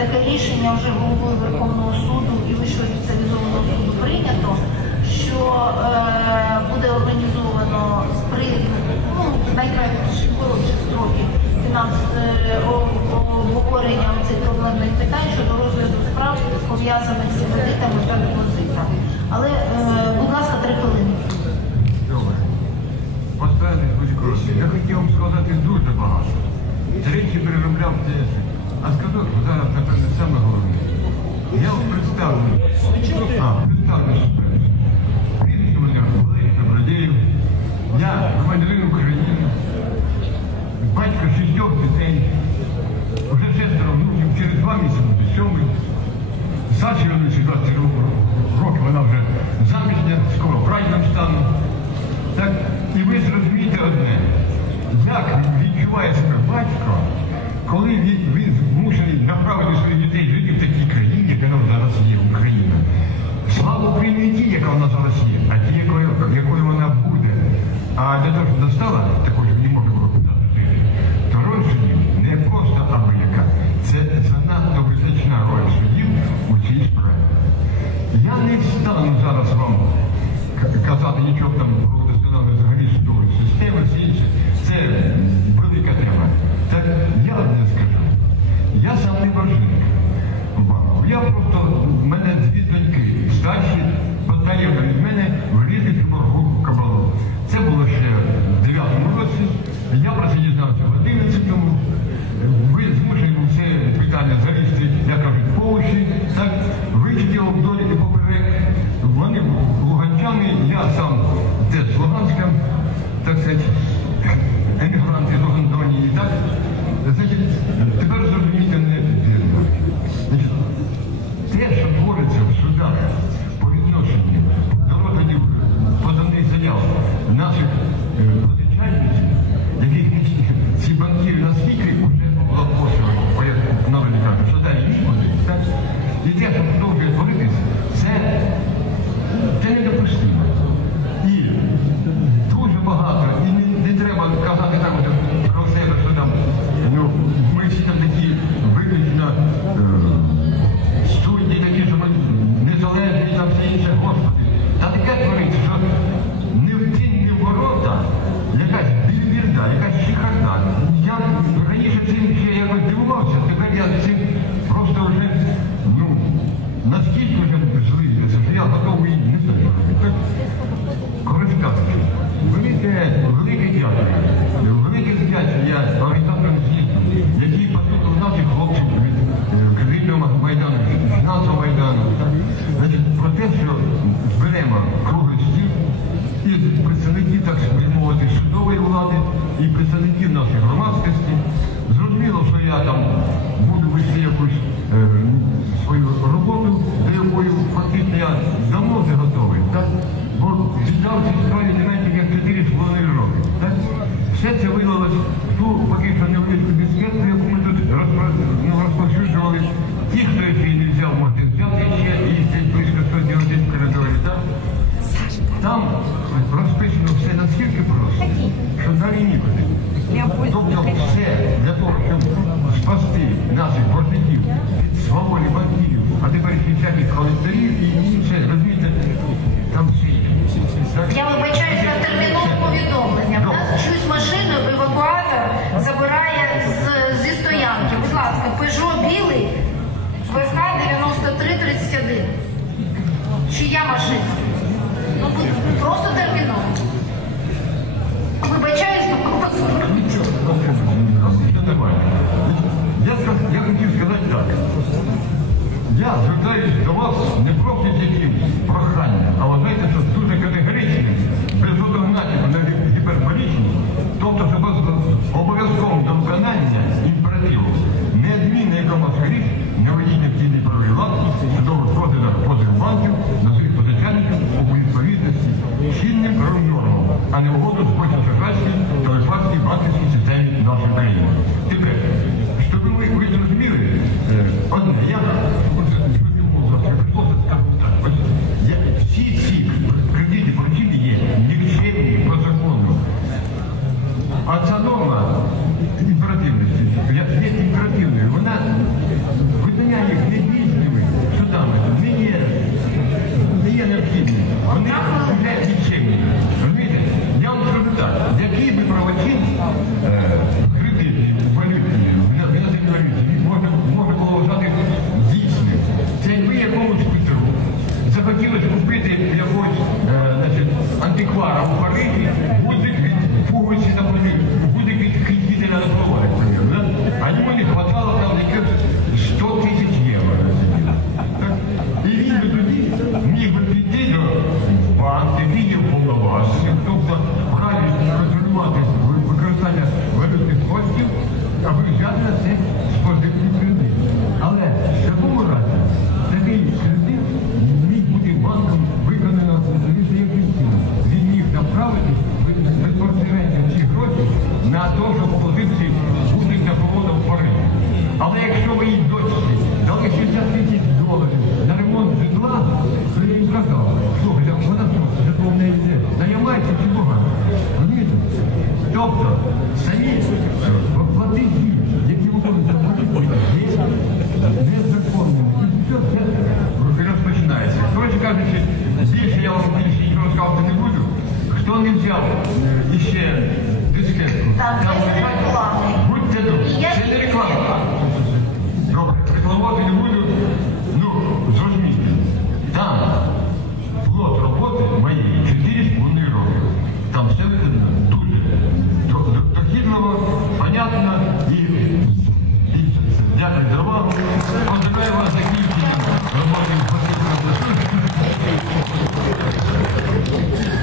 таке рішення вже головою Верховного суду і Вищого спеціалізованого суду прийнято, що е, буде організовано з приводу ну, найкращих коротших строків фінанс е, обговорення цих проблемних питань щодо розгляду справ пов'язаних з кредитами та депозитами. Але, е, будь ласка, три хвилини. Добре. Поставити будь коротко. Я хотів вам сказати дуже багато. Тричі переробляв теж. А скажу зараз, напевне, саме головне. Я представлю. А, представлю. Прізвище мене Валерій Добродіїв. Я громадянин України. Батько шістьох дітей. Уже шестеро внуків. Через два місяці буде сьомий. Саші Івановичу 20 років, вона вже заміжня, скоро братьком стану. Так, і ви зрозумієте одне, як відчуває себе батько, коли він, Яка вона зараз є, а тією, якою, вона буде. А для того, щоб достала, також яких ці банкіри наскільки вже облагошують, бо як що далі нікуди, так? І те, що продовжує творитися, це, це недопустимо. І дуже багато, і не, треба казати про себе, що там, ми всі такі виключно судді такі, що ми незалежні там все інше, Господи. Та таке твориться, наскільки вже злий, що я готовий не знаю. Користатися. Велике, велике дякую. Велике вдячний я організаторам з'їзду, які послухали наших хлопців від кредитного майдану, фінансового майдану. Значить, про те, що зберемо круглий стіл із представників, так би мовити, судової влади і представників nothing. Я звертаюся до вас не просто тільки прохання, а ви знаєте, що дуже категоричні, без жодного натяку на гіперболічні, тобто щоб обов'язково до виконання імперативу неодмінно якому скоріш наведіння в цілій правовій власності, судових розглядах позов банків на своїх позичальників у відповідності чинним правовим нормам, а не угоду з Шахрайським та Лифарській банківській системі нашої країни. захотілося купити якогось е, значить, антиквара у Парижі. Так, без реклами. Будьте добрі, це не реклама. Добре, рекламувати не.